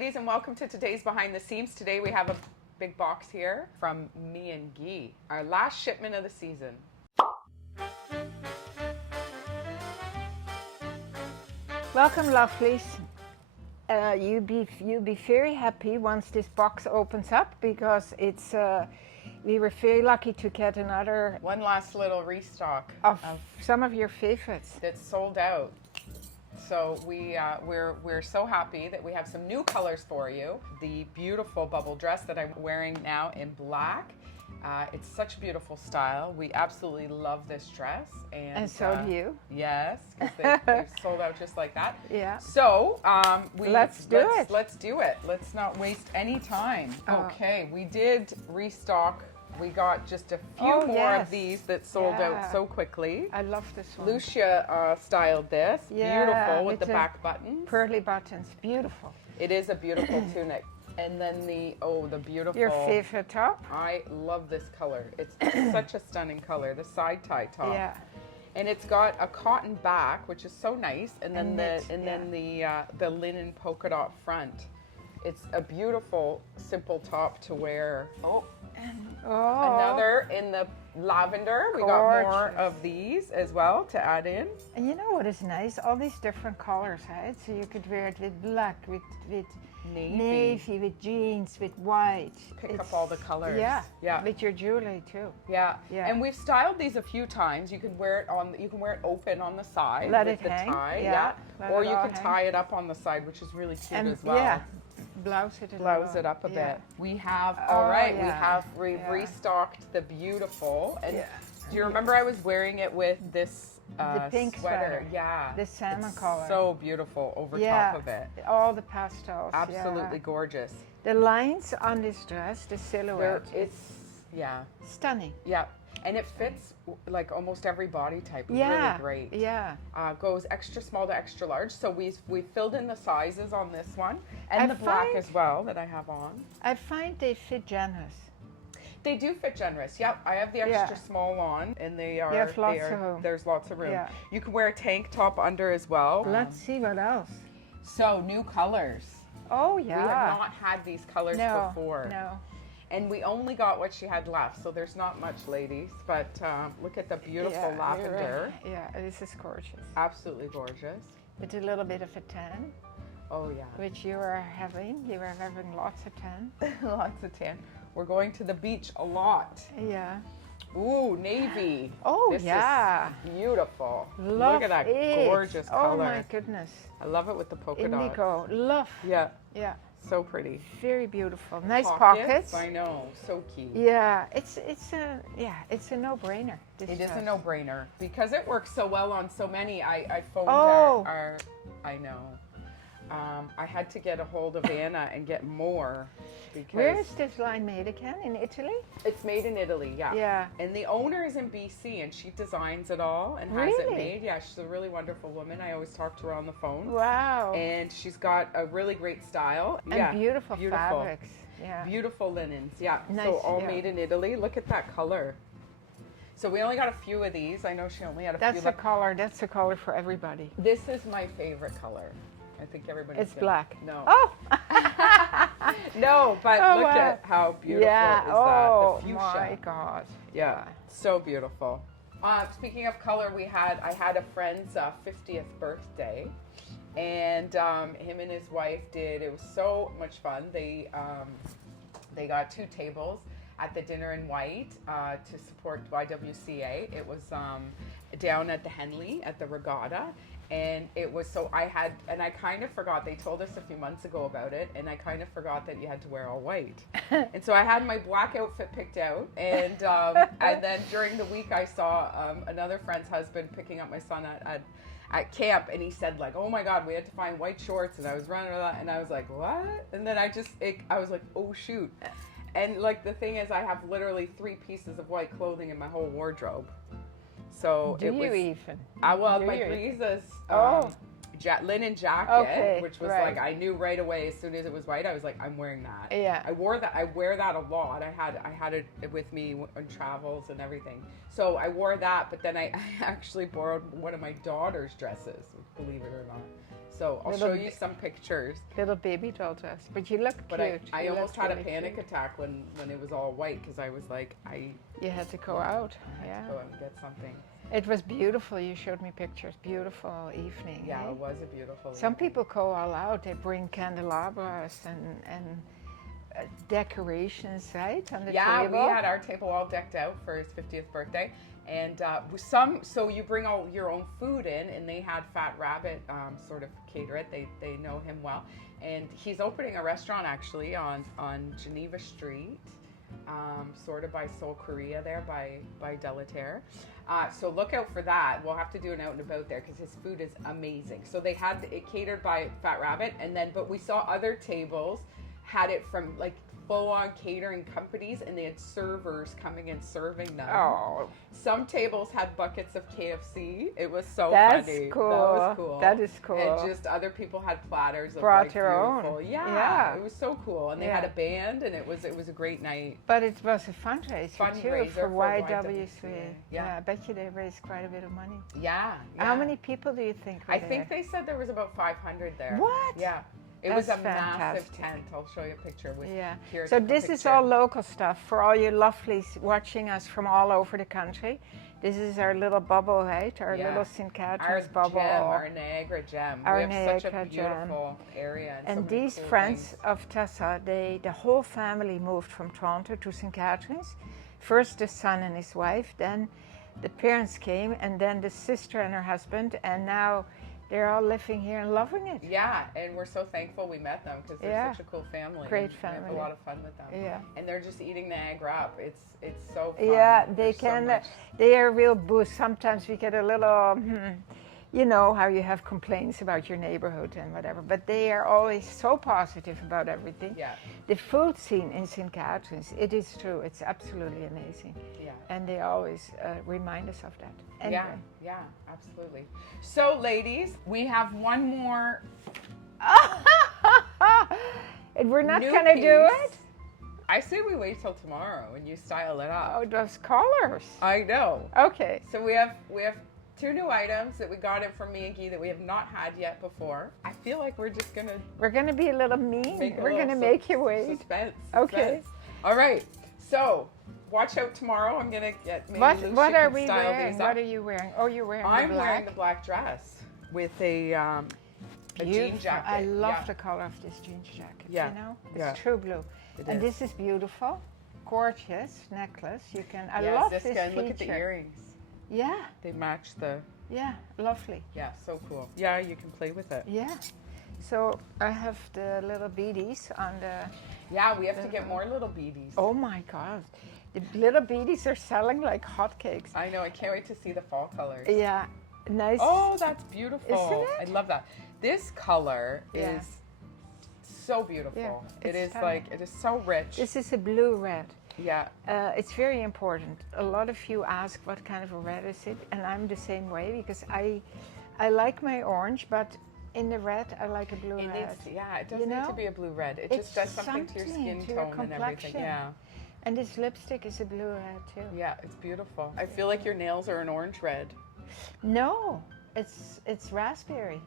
ladies, and welcome to today's Behind the Seams. Today we have a big box here from me and Guy, our last shipment of the season. Welcome, lovelies. You'll be very happy once this box opens up, because it's we were very lucky to get another One last little restock of some of your favorites. that's sold out. So we're so happy that we have some new colors for you. The beautiful bubble dress that I'm wearing now in black. It's such a beautiful style. We absolutely love this dress. And so do you. Yes, because they've sold out just like that. Yeah. So let's do it. Let's do it. Let's not waste any time. Okay, we did restock. We got just a few more of these that sold out so quickly. I love this one. Lousje styled this. Yeah, beautiful with the back buttons. Pearly buttons. Beautiful. It is a beautiful tunic. And then the beautiful. Your favorite top? I love this color. It's such a stunning color. The side tie top. Yeah. And it's got a cotton back, which is so nice, and then the linen polka dot front. It's a beautiful, simple top to wear. Another in the lavender. We got more of these as well to add in. And you know what is nice? All these different colors, right? So you could wear it with black, with navy, with jeans, with white. Pick up all the colors. Yeah. With your jewelry too. Yeah. And we've styled these a few times. You can wear it you can wear it open on the side with the tie. Yeah. Or you can tie it up on the side, which is really cute as well. Yeah. Blouse it up a bit. We have we've restocked the beautiful. And do you remember I was wearing it with this the pink sweater? Yeah. The salmon color. So beautiful over top of it. All the pastels. Absolutely gorgeous. The lines on this dress, the silhouette, it's stunning. Yeah. And it fits like almost every body type. Yeah. Really great. Yeah. Goes extra small to extra large. So we filled in the sizes on this one, and the black as well that I have on. I find they fit generous. They do fit generous. Yep. I have the extra small on, and they are. You have lots of room. There's lots of room. Yeah. You can wear a tank top under as well. Let's see what else. So new colors. Oh yeah. We have not had these colors before. No. And we only got what she had left, so there's not much, ladies. But look at the beautiful lavender. Yeah, this is gorgeous. Absolutely gorgeous. With a little bit of a tan. Oh yeah. Which you are having. You are having lots of tan. Lots of tan. We're going to the beach a lot. Yeah. Ooh, navy. Oh, this is beautiful. Love Look at that gorgeous color. Oh my goodness. I love it with the polka dots. Indigo. Love. Yeah. Yeah. So pretty. Very beautiful. Nice pockets. I know. So cute. Yeah. It's a no-brainer. It is a no-brainer because it works so well on so many. I phoned I know. I had to get a hold of Anna and get more. Because where is this line made again? In Italy? It's made in Italy, yeah. Yeah. And the owner is in BC, and she designs it all and has it made. Yeah, she's a really wonderful woman. I always talk to her on the phone. Wow. And she's got a really great style. And beautiful fabrics. Yeah. Beautiful linens, yeah. Nice, so all made in Italy. Look at that color. So we only got a few of these. I know she only had a few. That's a color for everybody. This is my favorite color. I think everybody's It's black. No. Oh! No, but look at how beautiful is that. The fuchsia. Oh my God. Yeah, so beautiful. Speaking of color, I had a friend's 50th birthday, and him and his wife it was so much fun. They got 2 tables at the Dinner in White to support YWCA. It was down at the Henley at the Regatta. And it was I kind of forgot, they told us a few months ago about it, and I kind of forgot that you had to wear all white. And so I had my black outfit picked out, and then during the week I saw another friend's husband picking up my son at camp, and he said like, oh my God, we had to find white shorts, and I was running around, and I was like, what? And then I was like, oh shoot. And like the thing is, I have literally 3 pieces of white clothing in my whole wardrobe. So Do you even? My Grisa's linen jacket, which was like, I knew right away as soon as it was white, I was like, I'm wearing that. Yeah. I wear that a lot. I had it with me on travels and everything. So I wore that, but then I actually borrowed one of my daughter's dresses, believe it or not. So I'll show you some pictures. Little baby doll dress, but you look But cute. I You almost look had a really panic cute. attack when it was all white because I was like, You had to go out. I Yeah. had to go out and get something. It was beautiful. You showed me pictures. Beautiful evening. Yeah, eh? it was a beautiful Some evening. people go all out. They bring candelabras and decorations, right, on the Yeah, table. we had our table all decked out for his 50th birthday. And so you bring all your own food in, and they had Fat Rabbit sort of cater it. They know him well. And he's opening a restaurant actually on Geneva Street, sort of by Seoul, Korea there by Delaterre. So look out for that. We'll have to do an out and about there because his food is amazing. So they had it catered by Fat Rabbit, but we saw other tables had it from like full-on catering companies, and they had servers coming and serving them. Oh, Some tables had buckets of KFC. It was so that's funny. cool. That was cool. That is cool. And just other people had platters of Brought like your own. beautiful. Yeah, Yeah. it was so cool. And they had a band, and it was a great night. But it was a fundraiser too Fundraiser for for YWCA. Yeah. I bet you they raised quite a bit of money. Yeah. How many people do you think were I there? think they said there was about 500 there. What? Yeah. It That's was a massive fantastic. tent. I'll show you a picture with Yeah. here. So took a this is picture. all local stuff for all you lovelies watching us from all over the country. This is our little bubble, right? Our Yeah. little St. Our Catharines bubble. gem, our Niagara gem. Our we have such Niagara a gem. beautiful area. And, so And many these cool friends things. of Tessa, the whole family moved from Toronto to St. Catharines. First the son and his wife, then the parents came, and then the sister and her husband, and now they're all living here and loving it. Yeah, and we're so thankful we met them because they're Yeah. such a cool family. Great and We family. have a lot of fun with them. Yeah. And they're just eating Niagara up. It's so fun. Yeah, they There's so can. much- They are a real boost. Sometimes we get a little, you know, how you have complaints about your neighborhood and whatever, but they are always so positive about everything. Yeah, The food scene in St. Catharines, it is true. It's absolutely amazing, yeah. and they always remind us of that. Anyway. Yeah, absolutely. So, ladies, we have one more And we're not new gonna do piece. it. I say we wait till tomorrow and you style it up. Oh, those colors. I know. Okay. So we have 2 new items that we got in from Miyagi that we have not had yet before. I feel like we're just gonna We're gonna be a little mean. make a We're little gonna make you wait. Suspense. Okay. All right. So watch out tomorrow. I'm gonna get maybe What Lousje are can we style wearing? these What up. are you wearing? Oh, you're wearing I'm the black. wearing the black dress with a jean Beautiful. jacket. I love Yeah. the color of this jean jacket. Yeah. You know, it's Yeah. true blue. It And is. this is beautiful, gorgeous necklace. You can. I Yes, love this this guy. feature. Look at the earrings. Yeah, They match the. yeah, lovely. Yeah, so cool. Yeah, you can play with it. Yeah. So I have the little beadies on the. Yeah, we have to get more little beadies. Oh my God, the little beadies are selling like hotcakes. I know. I can't wait to see the fall colors. Yeah, nice. Oh, that's beautiful. Isn't it? I love that. This color Yeah. is so beautiful. Yeah, it it's is stunning. like, it is so rich. This is a blue red. Yeah. It's very important. A lot of you ask what kind of a red is it, and I'm the same way because I like my orange, but in the red I like a blue It red. needs, yeah, it doesn't You need to know? be a blue red. It It's just does something to your something skin to your tone and everything. complexion. Yeah. And this lipstick is a blue red too. Yeah, it's beautiful. I feel like your nails are an orange red. No, it's raspberry.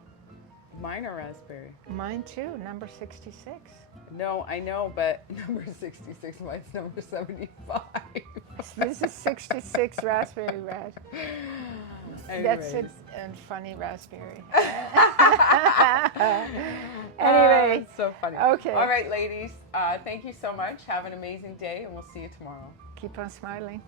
Mine are raspberry. Mine too, number 66. No, I know, but number 66, mine's number 75. This is 66 raspberry red. That's Anyways. a funny raspberry. Oh, Anyway, it's so funny. okay. All right, ladies. Thank you so much. Have an amazing day, and we'll see you tomorrow. keep on smiling.